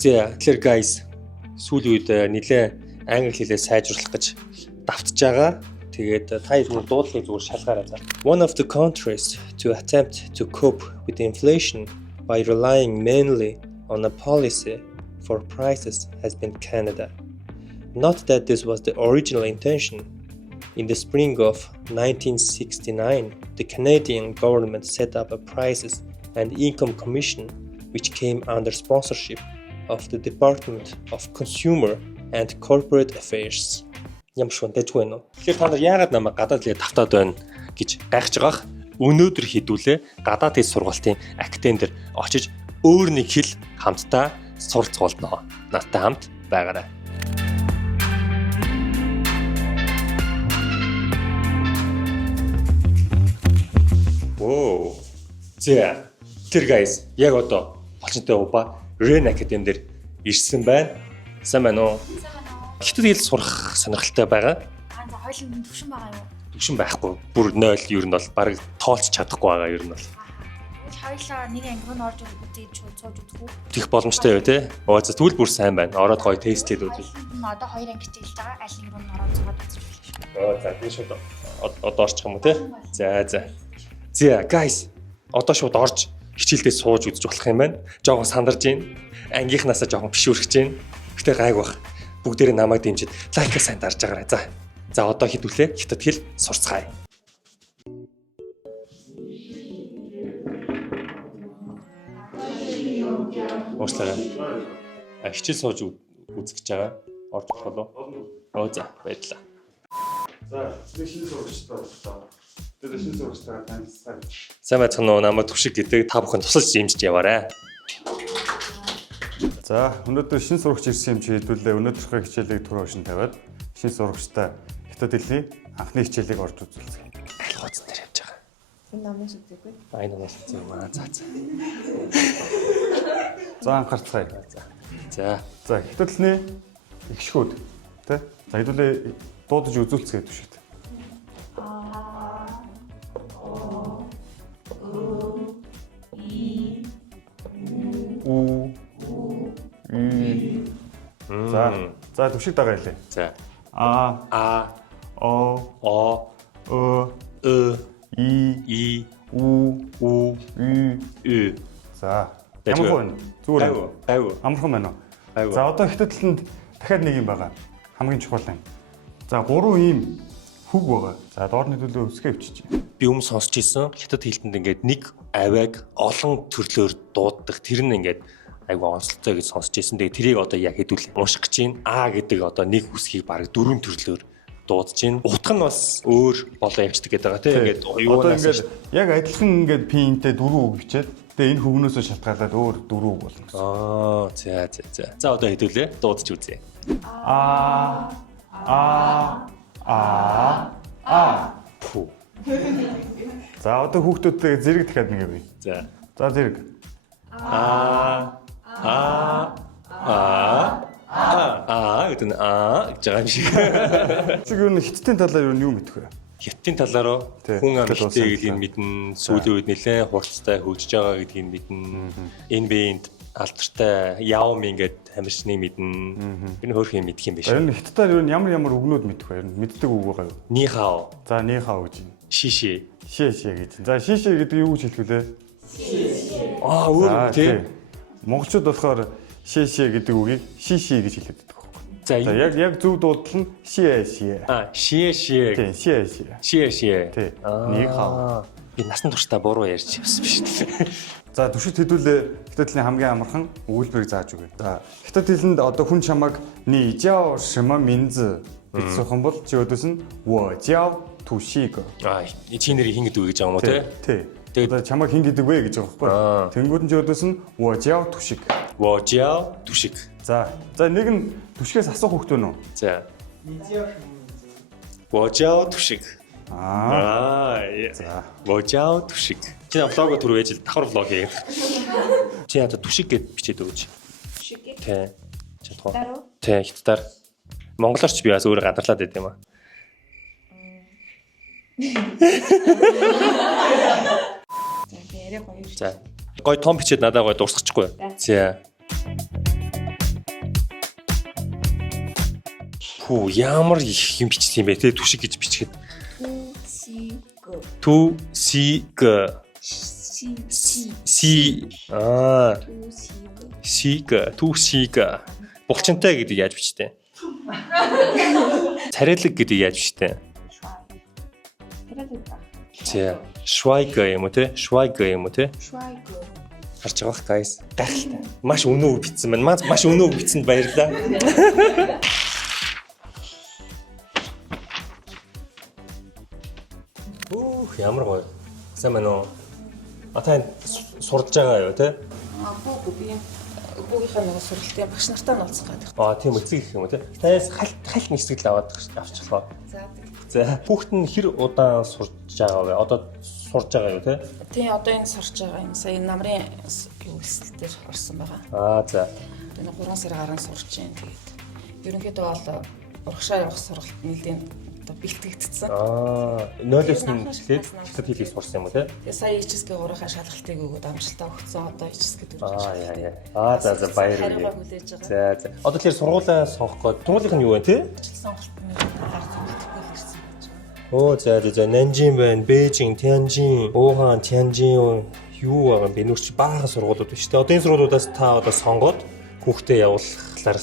За тэгэхээр guys сүүлийн үед нэлээ англи хэлээ сайжруулах гэж давтж байгаа. Тэгээд та хоёр дуудлагыг зүгээр шалгаарай за. One of the countries to attempt to cope with inflation by relying mainly on a policy for prices has been Canada. Not that this was the original intention. In the spring of 1969, the Canadian government set up a prices and income commission which came under sponsorship of the Department of Consumer and Corporate Affairs. Ямар шунтайжгүй байна уу? Тэгэхээр та нар яагаад намайг гадаад хэлээ тавтаад байна гэж гайхаж байгаах. Өнөөдөр хэдүүлээ гадаад хэл сургалтын академид очиж өөр нэг хэл хамтдаа суралцуулнаа. Надтай хамт байгаарай. Оо. За. Тэр guys, яг одоо болчтой уба Ren Academy дээр ирсэн байна. Сайн байна уу? Хятад хэл сурах сонирхолтой байгаа. За хоёулын төвшин байгаа юу? Төвшин байхгүй. Бүр 0 ер нь бол баг тоолж чадахгүй байгаа ер нь бол. Хоёулаа нэг ангид нь орж үзээд сууж үзэх үү? Тэгэх боломжтой юу те? Оо за тэгвэл бүр сайн байна. Ороод гоё тестлээд үзье. Одоо 2 анги хичээлж байгаа. Аль нэг рүү ороод зугаад үзэж байна. Оо за тийм шууд одоо орчих юм уу те? За. За guys, одоо шууд орж хичээлдээ сууж үзэж болох юм байна. Жохон сандарж байна. Ангийнхнаасаа жохон бишүүрхэж байна. Гэтэ гайг бах. Бүгдээрээ намайг дэмжиж лайкаа сайн дарж байгаарай. За одоо хэдүүлээ хятад хэл сурцгаая. Уучлаарай. Хичээл сууж үзэх гэж байгаа. Орж болох болов уу? Оо за баярлалаа. За, шинэ сурагчтай байна. Тэгээд шинэ сурагчтай танилцсан. Сайн байцгаана уу? Намайг Түшиг гэдэг та бүхэн тусалж дэмжиж яваарай. За, өнөөдөр шинэ сурагч ирсэн юм чи хэдүүлээ өнөөдрийнхөө хичээлийг түр хойшин тавиад шинэ сурагчтай хятад хэлний анхны хичээлийг орж үзүүлцгээе. Аль хуудас дээр явж байгаа. Энэ намын үзээгүй. Айн намаас үзье юм аа. За. За анхаарцгаая. За. За, хятад хэлний ихшгүүд тий. За, хэдүүлээ дуудаж үзүүлцгээе Түшигт. За Түшиг дагаа хэлээ. За. А О Ö И У Ü. За. Ямар вэ? Зүгээр. Айгу. Амархан байна уу? Айгу. За одоо хятад хэлэнд дахиад нэг юм байгаа. Хамгийн чухал юм. За 3 ийм хүг байгаа. За доорны төлөө өсгөө өвчиж. Би өмнө сонсч ирсэн хятад хэлтэнд ингээд нэг авиаг олон төрлөөр дууддаг. Тэр нь ингээд айгу онцлогтой гэж сонсч ирсэн. Тэгээ тэрийг одоо яг хэдүүл унших гэж байна. А гэдэг одоо нэг үсгийг баг 4 төрлөөр дуудаж байна. Утга нь бас өөр болоо явцдаг гэдэг байгаа тийм ингээд одоо ингээд яг адилхан ингээд пинтэй 4 үг бичээд тэгээ энэ хүгнөөсөө шалтгаалаад өөр 4 үг болно. За. За одоо хэдүүлээ дуудаж үзье. Пу. За одоо хүүхдүүдтэй зэрэг дахиад нэг явъя. За зэрэг. Гэдэг нь гэж байгаа юм шиг. Чи юу нэг хиттийн талаар юу мэдэх вэ? Хятадын талаар хүн амжилттай гэдгийг мэднэ, сүүлийн үед нэлээд хурцтай хөгжиж байгаа гэдгийг мэднэ. Энэ биеинд алдартай Яом ингээд хамирчныг мэднэ. Энэ хөөрх юм мэдх юм биш. Энэ хятадаар юу ямар үгнүүд мэдэх вэ? Мэддэг үг байгаа юу? Ни хао. За ни хао гэж. Шиши. Шиши гэж. За шиши гэдэг юу гэж хэлэх вүлээ? Өөр тийм. Монголчууд болохоор шиши гэдэг үгийг шиши гэж хэлээд байдаг байхгүй. За яг зөв дуудлал нь шиши. Шиши. Тийм шиши. Шиши. Тийм. Ни хао. Би насан туршдаа буруу ярьж явсан биш үү? За Түшигт хэдүүлээ хятад хэлний хамгийн амархан өгүүлбэрийг зааж өгье. За хятад хэлэнд одоо хүн чамаг ни жао шима минз гэж суухан бол чи өдөөс нь wo jiao Түшиг. Чи нэр хин гэдэг үг гэж байгаа юм уу те? Тий. Тэгээд чамаг хин гэдэг вэ гэж байгаа байхгүй. Тэнгүүд нь чи өдөөс нь wo jiao Түшиг. Wo jiao Түшиг. За нэг нь Түшигээс асуух хөхт вэ нүү? За. Wo jiao Түшиг. За. Wo jiao Түшиг. Чи влог түрүү ээж давхар влог хийгээд. Чи ята Түшиг гэд бичээд өгөөч. Түшиг гэ. Тий. Чадах. Тий, хятадаар. Монголоор ч би бас өөрөө гадарлаад байт юм аа. За ярэ гоё. За. Гой том бичээд надад гой дурсчихгүй. За. Пүү ямар их юм бичсэн юм бэ те түшиг гэж бичгээд. Ту си г. Си сиг ту сиг булчинтай гэдэг яаж бичтэй? Царайлаг гэдэг яаж бичтэй? Тэ швайг юм уу те? Швайг юм уу те? Харж байгаа guys. Гайхалтай. Маш өнөө үг бичсэн байна. Маш өнөө үг бичсэнд баярлалаа. Ямар гоё. Сайн байна уу? Атаа сурж байгаа юу те? Бүү би бүүгийнхаа нэг сургалтын багш нартай нь уулзах гэдэг. Тийм эцэг гэх юм уу те? Танаас халт нисгэл аваад авчихлаа. За хүүхэд нь хэр удаан сурж байгаа вэ? Одоо сурж байгаа юу те? Тийм одоо энэ сурж байгаа юм. Сая намрын үйлсэл дээр орсон байгаа. За. Энэ 3 сар гарan сурч байна. Тэгээд ерөнхийдөө бол урагшаа явах сургалт нэлээд бэлтгэгдсэн. 0-оос нь эхлээд хятад хэлийг сурсан юм уу те? Тэгээ сая HSK 3-аа шалгалтыг өгөөд амжилттай өгсөн. Одоо HSK 4. За баярлалаа. За. Одоо тэгэхээр сургуулаа сонгох гээд сургуулийнх нь юу вэ те? Сонголтын талаар зөвлөхгүй л ирсэн байж байгаа. За. Нанжин байна, Бээжин, Тянжин, Ухан, Тянжин юу байгаа юм бэ? Нүрч баахан сургуулиуд байна шүү дээ. Одоо энэ сургуулиудаас та одоо сонгоод хүүхдээ явуулахлаар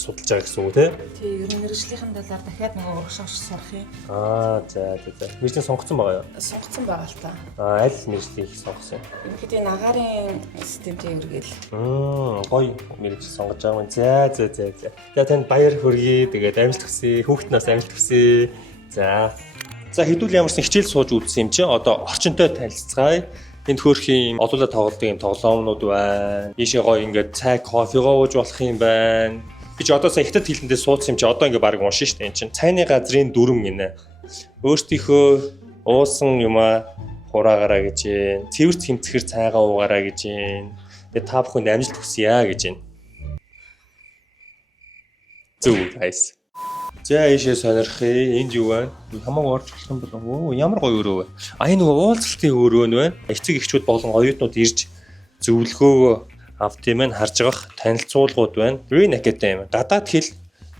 судалж байгаа гэсэн үг тийм. Тий, ер нь мэргэжлийн талаар дахиад нэг урагшаач сурах юм. За. Мэргэжлийн сонгоцсон байгаа юу? Сонгоцсон байгаа л та. Аль мэргэжлийг сонгосон юм? Ерөнхийдөө агаарын системтэй үргээл. Гоё мэргэж сонгож байгаа юм. За. Тэгээ танд баяр хүргэе. Тэгээд амжилт хүсье. Хүүхднээс амжилт хүсье. За хэдүүл ямарсан хичээл сууж үзсэн юм чи одоо орчинтой танилцгаая. Энд хөөрхийн олуулаа тоглолтын юм тоглоомнууд байна. Ийшээ гоё ингээд цай, кофегоо ууж болох юм байна. Би ч одоо сая хятад хэлэндээ суудсан юм чи одоо ингээд баг уншин штэ энэ чинь. Цайны газрын дүрм гинэ. Өөртөөхөө уусан юмаа хураагаараа гэж юм. Цэвэрт хэмцэхэр цайгаа уугаараа гэж юм. Тэгээ та бүхэнд амжилт хүсье гэж юм. Зөв guys. За ийшээ сонирхъя. Энд юу вэ? Хамаагүй орж болох юм болов уу? Ямар гоё өрөө вэ? Энэ нөгөө уулзалтын өрөө нь байна. Эцэг эхчүүд болон оюутнууд ирж зөвлөгөөгөө авт юм байна. Харж байгаа танилцуулгууд байна. Green Academy гадаад хэл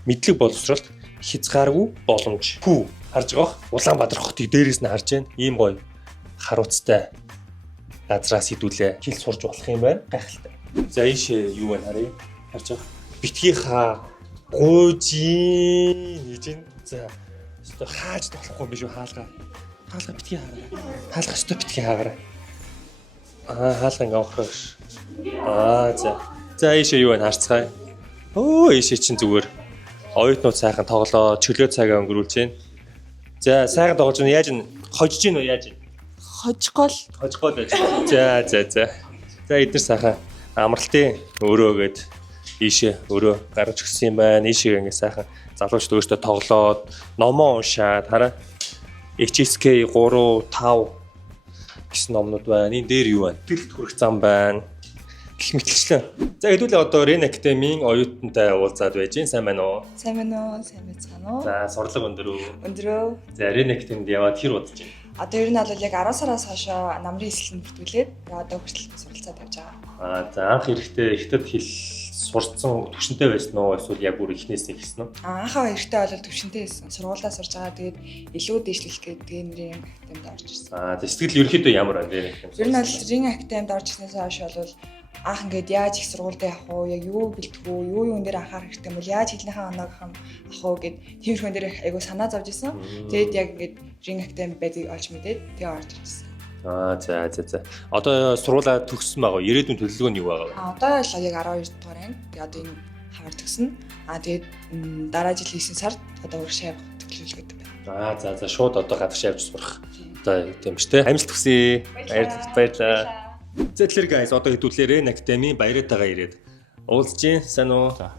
мэдлэг боловсролт хязгааргүй боломж. Харж байгаа Улаанбаатар хотыг дээрээс нь харж байна. Ийм гоё харуулцтай газраас хэдүүлээ хэл сурж болох юм байна. Гайхалтай. За ийшээ юу вэ харъя. Харж байгаа. Битгийнхаа гойжин гэж энэ за өстө хааж болохгүй биш үү хаалгаа битгий хаагараа хаалгаа өстө битгий хаагараа хаалгаа ингээ авахраш за ийшээ юу вэ харцгаая ийшээ чинь зүгээр оюутнууд сайхан тоглоо чөлөө цагаа өнгөрүүлж байна за сайхан тоглож байна яаж н хожиж гин үү яаж Хожгол байж за эдгээр сайхан амралтын өрөөгээд ийшээ өрөө гаргаж өгсөн юм байна. Ийшээ ингэ сайхан залуучууд өөртөө тоглоод номоо уншаад хараа. HSK 3 5 гэсэн номнууд байна. Энэ дээр юу байна? Дэлт хүрэх зам байна. Гэх мэтчлэн. За хэдүүлээ одоо Ren Academy-ийн оюутантай уулзаад байж гин сайн байна уу? Сайн байна уу? За сурлага өндөр үү? Өндөрөө. За Ren Academy-д яваад хэр удаж байна? Одоо ер нь бол яг 10 сараас хойшоо намрын эсэлтэнд бүртгүүлээд одоо хүртэл суралцаад явж байгаа. За анх эрэхтэй хятад хэл сурцсан төвшөнтэй байсан уу эсвэл яг бүр эхнээс нь ихсэн үү? Анхаа эрэхтэй бол төвшөнтэй байсан. Сургуулаа сурж байгаа. Тэгээд илүү дэвшлэх гэдэг нэрийн актемд орж ирсэн. Сэтгэл ерөөхдөө ямар байна вэ? Ер нь бол рин актемд орж ирснээс хойш бол анх ингээд яаж их сургуультай явах уу, яг юу бэлтгэх үү, юу дээр анхаарах хэрэгтэй бол яаж хэлнийхээ оноог авах уу гэд тиймэрхүүн дээр айгуу санаа зовж исэн. Тэгээд яг ингээд рин актем байдгийг олж мэдээд тэгээ орж ирсэн. За. Одоо сургуулаа төгссөн байгаа. Ирээдүйн төлөвлөгөө нь юу байгаа вэ? Одоо л яг 12 дугаар анги. Тэгээ одоо энэ хавар төгснө. Тэгээд дараа жил 9 сард одоо урагшаа явах төлөвлөгөөтэй байна. За шууд одоо гадагш явж сурах. Одоо тийм ч тийм. Амжилт хүсье. Баярлалаа. За тэгэхээр guys одоо хэдүүлээ Ren Academy баяртайгаа ирээд уулзж гин сайн уу? За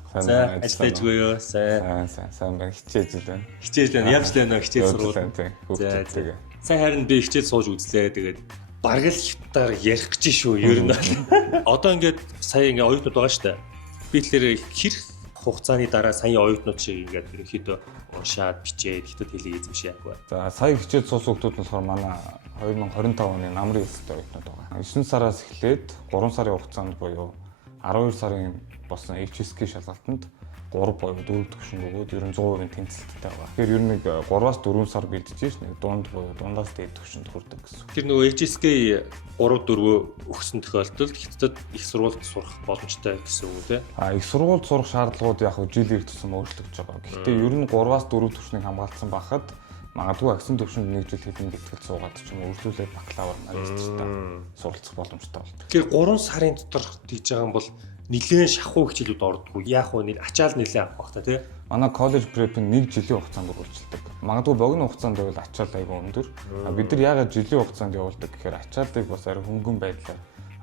ажиллаж өгөө. Сайн байна. Хичээж байна. Явж байна хичээл сургууль. За. Сайн харин би хичээл сууж үзлээ. Тэгээд бараг л хятадаар ярих гэж шүү. Ер нь одоо ингээд сая ингээд оюутнууд байгаа шүү дээ. Би тэгэхээр хэр хугацааны дараа саяны оюутнууд шиг ингээд ерөнхийдөө уншаад бичээд хятад хэлийг эзэмшээ яг байна. За сая хичээл суусан хүмүүс болохоор манай 2025 оны намрын эсэлт оюутнууд байгаа. 9 сараас эхлээд 3 сарын хугацаанд буюу 12 сарын болсон HSK шалгалтанд 3 буюу 4 төвшин өгөөд ер нь 100% тэнцэлттэй байгаа. Тэгэхээр ер нь 3-аас 4 сар бэлдэж нэг дунд буюу дундаас дээд төвшөнд хүрдэг гэсэн. Тэр нөгөө HSK 3-4 өгсөн тохиолдолд хятадд их сургуульд сурах боломжтой гэсэн үг тийм. Их сургуульд сурах шаардлагууд яг жилийн тусам өөрчлөгдөж байгаа. Гэхдээ ер нь 3-аас 4 төвшнийг хамгаалсан байхад магадгүй агсын төвшөнд нэг жил хэдэн бэлтгэл суугаад ч юм уу үргэлжлүүлээд бакалавр магистртаа суралцах боломжтой болдог. Тэгэхээр 3 сарын дотор хийж байгаа юм бол нэлээд шахуу хичээлүүд ордгоо. Яг уу ачаал нэлээд авах та тий. Манай коллеж преп нь 1 жилийн хугацаанд үргэлжилдэг. Магадгүй богино хугацаанд байвал ачаал айгүй өндөр. Бид нар яагаад жилийн хугацаанд явуулдаг гэхээр ачаалыг бас арай хөнгөн байдлаар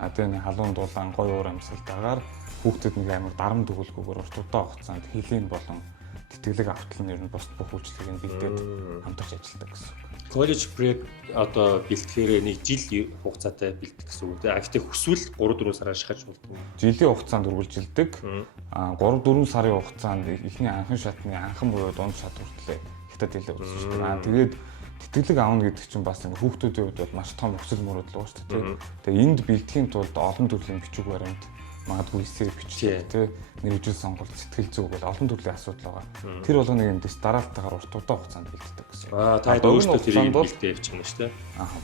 тэгээ халуун дулаан гоё уур амьсгалтаагаар хүүхдэд нэг амар дарамт өгүүлгүйгээр урт удаан хугацаанд хийлийн болон тэтгэлэг автал нь ер нь бос бүх үйлчлэгийг бэлдээд хамтарч ажилладаг гэсэн. Коллеж преп одоо бэлтгэхээр нэг жил хугацаатай бэлдэх гэсэн үг тийм. Гэхдээ хүсвэл 3-4 сараар шахаж болдог. Жилийн хугацаанд үргэлжилдэг. 3-4 сарын хугацаанд эхний анхан шатны анхан буюу дунд шат хүртлээ хятад хэлээ үзчихдэг. Тэгээд тэтгэлэг аавна гэдэг чинь бас ингээ хүүхдүүдийн хувьд бол маш том өсөл мөрөдөл байгаа шүү дээ. Тэгээ энд бэлтгэхийн тулд олон төрлийн бичиг баримт магадгүй эсрэг бичлэг тий мэрэгжил сонголт сэтгэл зүг бол олон төрлийн асуудал байгаа. Тэр болгоныг эндээс дараалтайгаар урт удаан хугацаанд бэлддэг гэсэн. Та өөрөөсөө тэрийг бэлдээ явчихна шүү дээ.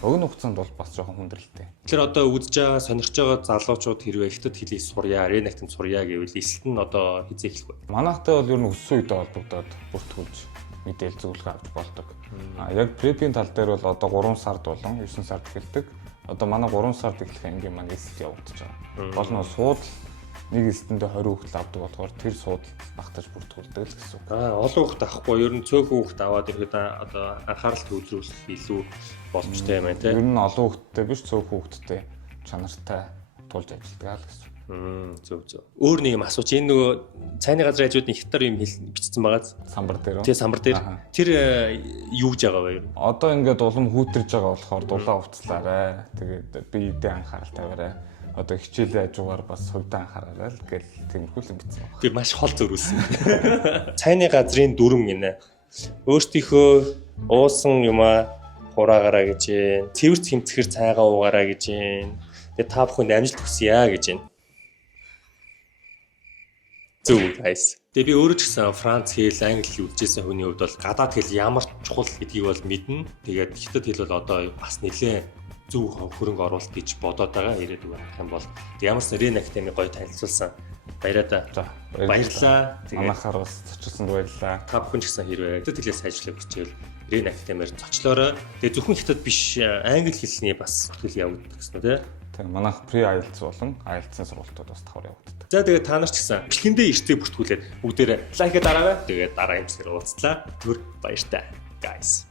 Богино хугацаанд бол бас жоохон хүндрэлтэй. Тэгэхээр одоо үзэж байгаа сонирхож байгаа залуучууд хэрвээ хятад хэлийг сурья, ренактанд сурья гэвэл эсэлт нь одоо хизээ эхлэх вэ? Манайхтай бол ер нь өссөн үедээ холбогдоод бүртгүүлж мэдээлэл зөвлөгөө авч болдог. Яг препийн тал дээр бол одоо 3 сард болон 9 сард эхэлдэг. Одоо манай 3 сард эхлэх ангийн маань эсэлт явагдаж байгаа. Бол нөө суудл нэг эсэлтэндээ 20 хүүхэд авдаг болохоор тэр суудл багтаж бүртгүүлдэг л гэсэн үг. Олон хүүхэд авахгүй ер нь цөөхөн хүүхэд аваад ирэхэд одоо анхаарал төвлөрүүлэх илүү боломжтой юм байна тийм. Ер нь олон хүүхэдтэй биш цөөхөн хүүхэдтэй чанартай тулж ажилладаг л гэсэн. Зөв. Өөр нэг юм асууч. Энэ нөгөө цайны газрын хажууд нэг хятад юм бичсэн байгаа. Самбар дээр. Тий самбар дээр. Тэр юу гэж байгаа вэ юу? Одоо ингээд улам хүүтэрж байгаа болохоор дулаан хувцлаарай. Тэгээд биедээ анхаарал тавиарай. Одоо хичээлийн хажуугаар бас хувьдаа анхаараарай л гэл тиймэрхүү юм бичсэн байна. Тэр маш хол зөрүүлсэн. Цайны газрын дүрм гинэ. Өөртөөхөө уусан юмаа хураагаараа гэж юм. Цэвэр тэмцэхэр цайгаа уугаараа гэж юм. Тэгээд та бүхэнд амжилт хүсье гэж юм. Зөв guys. Тэгээ би өөрөө ч гэсэн Франц хэл, англи хэл үзчихсэн хүний хувьд бол гадаад хэл ямар чухал гэдгийг бол мэднэ. Тэгээд хятад хэл бол одоо бас нэлээд зөв хөрөнгө оруулалт гэж бодоод байгаа. Ирээдүйн байх юм бол ямар ч Рен Академи гоё танилцуулсан. Баяраа. За баярлалаа. Манайхаар бас зочлсонд баярлалаа. Та бүхэн ч гэсэн хэрвээ хятад хэлээс сайжруулах хичээл Рен Академиэр зочлоорой. Тэгээ зөвхөн хятад биш англи хэлний бас хэл явагддаг гэсэн үү те. Тэгээ манайх pre IELTS болон IELTS-ийн сургалтууд бас давхар явагддаг. За тэгээ та нар ч гэсэн бичлэгэндээ эртээ бүртгүүлээд бүгдээрээ лайк дараарай. Тэгээ дараа юмсээр уулзлаа. Түр баяртай guys.